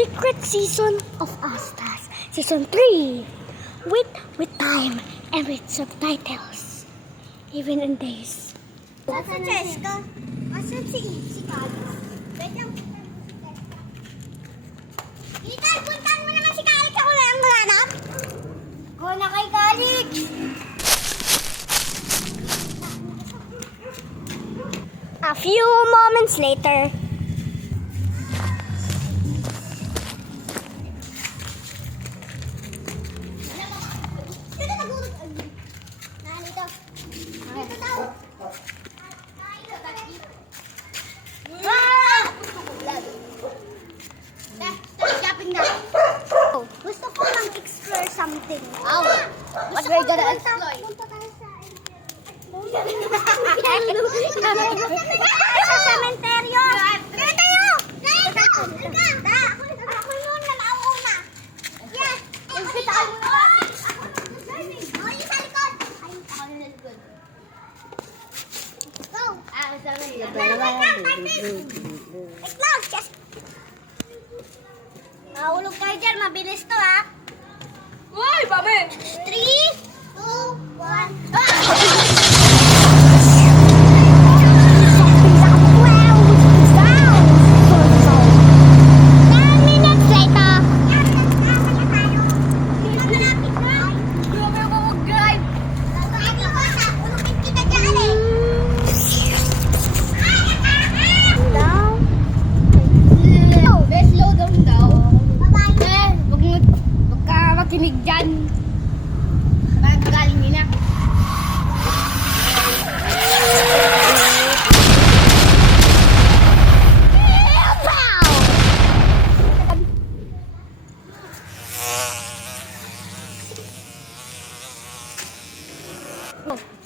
secret season of Astas, season 3, with time and with subtitles, even in days. Asan si Cheska? Asan si Carlos? Wait lang. Ital, puntan mo naman si Calix. Ako na ang hanap. Go na kay Calix. A few moments later. Dito nagulog. Dito. Dito daw. Gusto ko lang explore something. Oh, what Gusto we're ko gonna punta- explore? punta tayo sa Sa cementerio. Kaya tayo! Dito! Ako yun na nauuna. Yes! Kita ka muna ba? Ako yung sa likod. Ay, ako yung sa likod. Go! Explode! Yes! Mahulog kayo dyan. Mabilis to ha. Uy, babe! 3, 2, 1. Kinig dyan. Galing nila.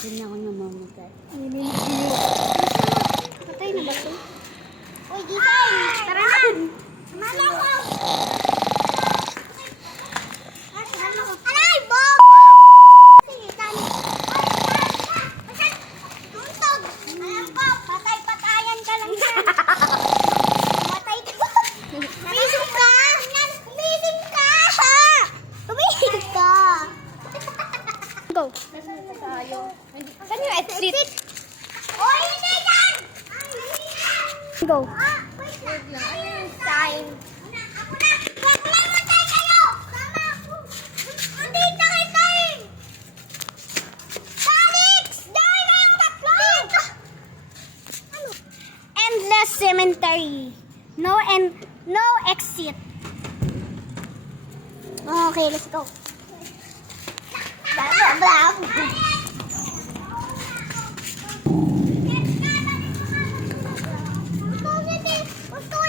Hindi na ako namamatay. Patay na ba ito? Uy, Gisay! Tara na! Sumama ko! Alay! Bob! Sige, tani. Tuntog! Alam ko, patay-patayan ka lang dyan. Patay ka. Tumising ka! Tumising ka! Tumising ka! Go. Saan yung exit? Oy, hindi yan! Go. Wait lang. Ano yung time? Ako na! Wala matay kayo! Sama ako! Andito kay time! Calix! Dahil na yung tatlo! Ano? Endless cemetery. No exit. Okay, let's go. Blah, blah, blah.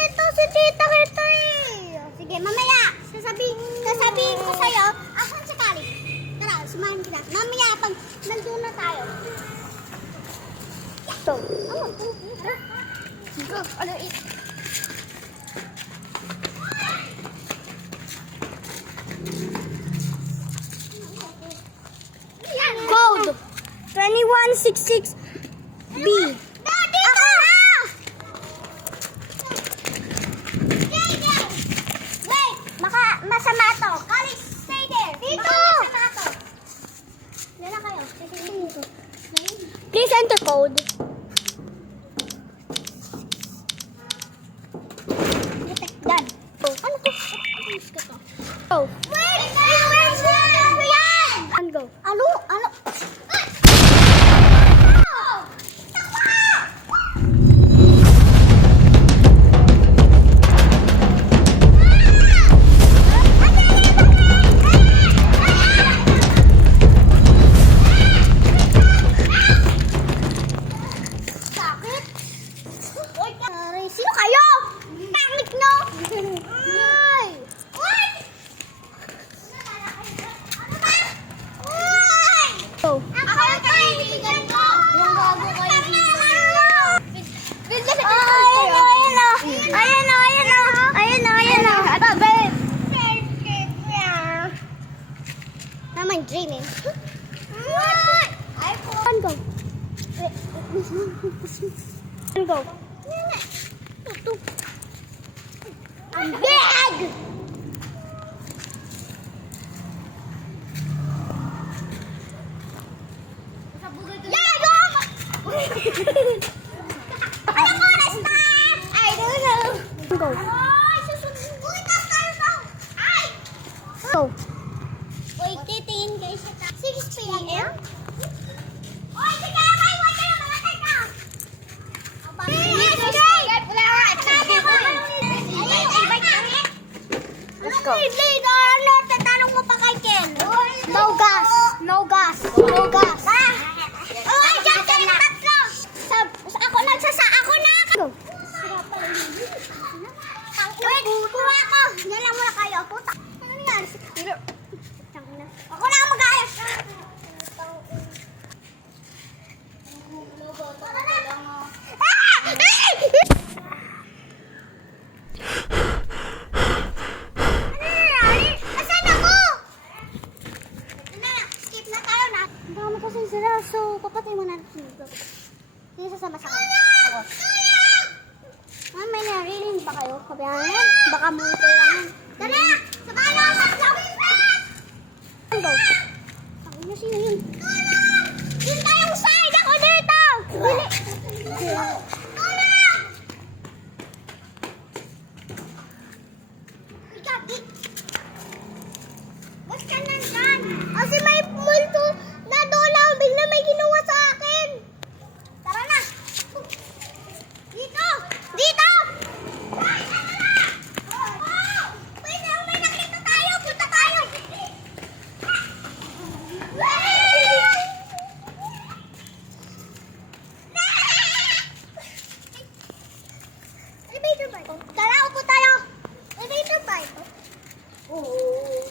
Ito si Tita Kita eh. Sige, mamaya. Sasabihin ko sa'yo, asan si Calix? Tara, sumahin kita. Mamaya, pag nandun na tayo. Go. Tara. Go. Ano Code 2166B. Dito! Wait! Masama to. Calix, stay there. Dito! Masama to. Dala kayo. Dito. Please enter code. Done. Ano to? Go. Wait! Where's yan? And go. Ano? Bakit? Sino kayo? Pangit, no? Ay! What? Ano ba? Uy! Go. Ako yung kaibigan ko! Yung gago kayo dito. Ayan o. Babe. Naman dreaming. And go. And go. Ang big! Yeah, go! Anong oras na? I don't know. Go. Ay, susunod. Uy, tayo go. Ay! Go. Wait, titingin kayo sa 6 p.m.? Oy, sige, wait ka na, malatay ka! Let's go. Ano, tatanong mo pa kay Ken? No gas. No gas. No gas. Ay, dyan ka na tatlo! Ako ako na! Go. Wait, kuha ko! Dala mo na kayo. Puta. Ano nangyari? Ako na ang mag-ayos. Asan ako? Skip na tayo na. Ang dami kasi sila, so papatay mo na dito. Hindi sasama sa kanya. Ako. May narinig ba kayo? Kabihan yan? Baka monitor lang yan. Tara! Samahan na ako sa Go. Ako na sino yun? Yun tayong side! Ako dito! Dili! Tulong! Ikaw, ba't ka nandyan? Kasi may multo na dola. Bigla may ginawa sa akin. Tara na! Dito! Dito! Ay, tara na! Oh! Pwede, may nakita tayo. Punta tayo. Elevator ba ito? Tara, upo tayo. Elevator ba ito? Oo.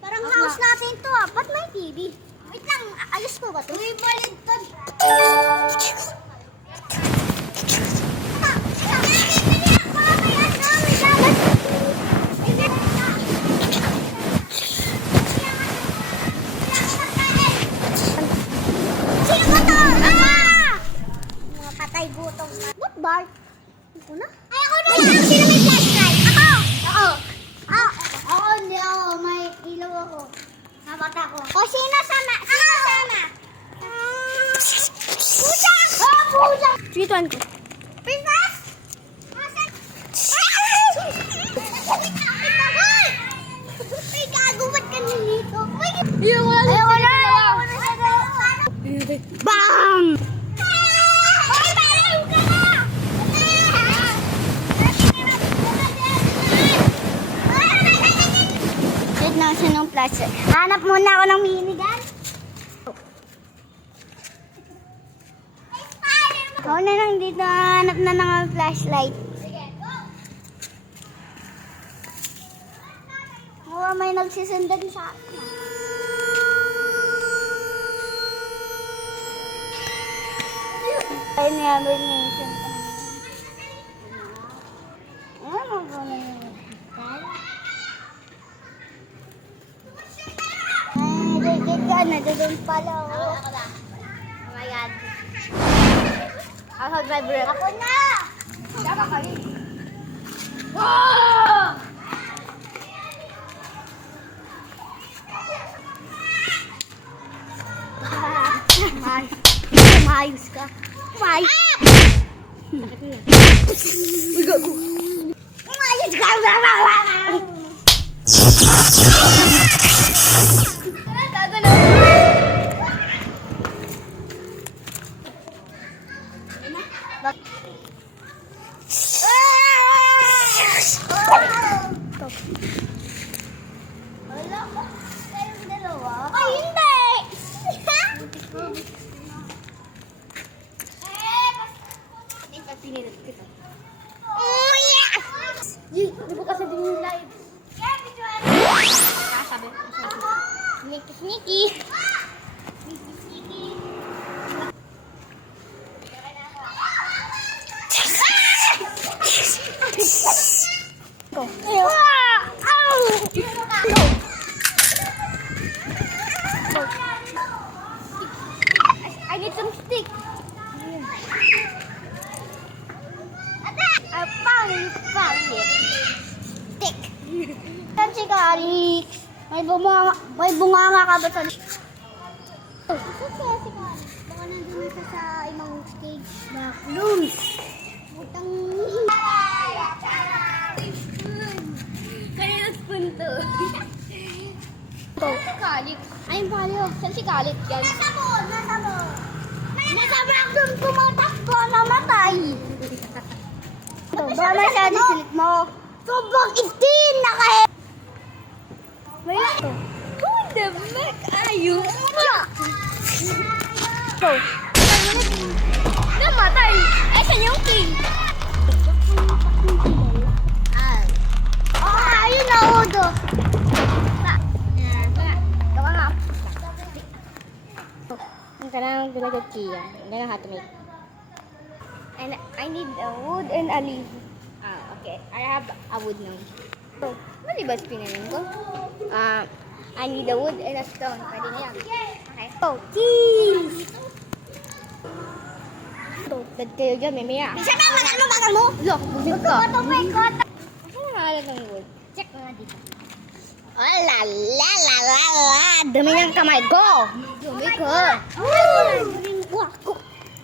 Parang house natin to ah. Ba't may TV? Wait lang, ayos ko ba to? Uy, baligtad. Sino ba to? Ah! Mga patay gutom na. What bar? Ako na? Ay, ako na lang. Sino may flashlight? Ako! Ako! Ako, hindi ako. May ilaw ako. Nabat ako. O, sino sama? Sino sama? Pusa! Oh, pusa! Tweetuan ko. Princess! Asan? Ay, gago, ba't ka nandito? Ayoko na. Ayoko na! Bam! Ay, baliw ka na! Wait na siya ng plastic. Hanap muna ako ng minigun. Ako na lang dito. Hanap na ng flashlight. Oh, may nagsisundan sa akin. Ay, never mention. Ano ba na yun? Ay, doon pala. Oh. Ako na. Oh my God. I'll hold my breath. Ako na! Tama kayo. Maayos ka. Maayos. Uy, gago. Umayos ka! Gago na. Wala ko. Kayong dalawa? Ay, hindi! Pinilit kita. Oh, yes! Di ba kasi din yung live? Sabi. Sneaky, sneaky. Go. I need some stick. I found it. Yan si Calix. May bunganga ka ba sa... Kasi si Kali. Baka nandun siya sa ibang stage. Backrooms. Butang... Kanina spoon to. Calix. Ayun pala. Saan si Calix yan? Nasa mo! Nasa Brandon tumatakbo, namatay! Ito, baka masyado silit mo. Sobrang itim na kahe! May ito. Who the fuck are you? Ito. Namatay. Ay, saan yung king? Ayun na, Udo! Gawa nga. Ang kanang dalagat kiya. Ang kanang hat to make. And I need a wood and a leaf. Okay. I have a wood now. So, mali ba spinanin ko? I need a wood and a stone. Pwede na yan. Okay. Oh, cheese! Bad kayo dyan, may maya. Isa na, magal mo! Look, bumig ka. Ito, may kota! Ano nangalan ng wood? Check mo nga dito. Oh, la la la la la! Dumi ng kamay ko! Dumi ko!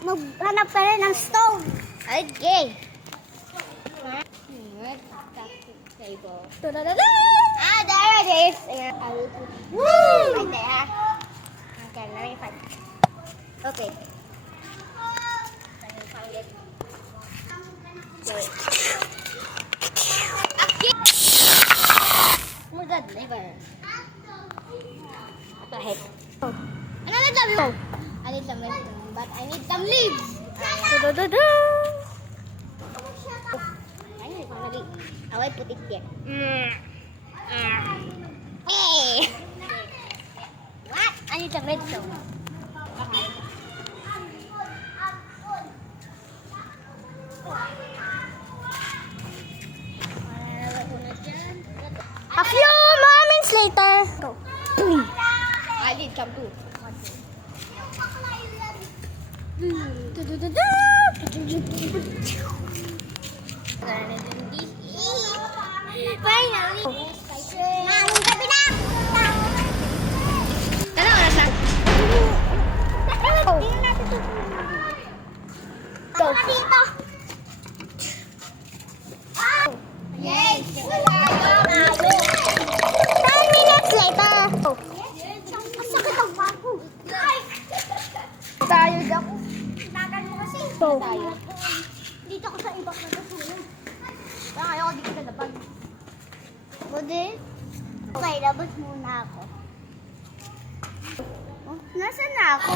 Maghanap ka rin ng stone. Okay. Ah, there it is. Ayan. I will put it right there. Okay, let me find it. Okay. I will find it. Okay. Oh my god, never. What the heck? I need some leaves. I need some leaves, but I need some leaves. I will put it here. Hey! What? I need some redstone. A few moments later. I need some too. Finally. Maling gabi na. Ano oras na? Tingnan natin ito. Go. Dito. Yay! 10 minutes later. Ang sakit ang bago. Tayo ako. Tagal mo kasi. Tayo. Dito ko sa iba ko natulog. Parang ayoko di ko sa lapag. Pwede? Okay, labas muna ako. Oh, nasaan na ako?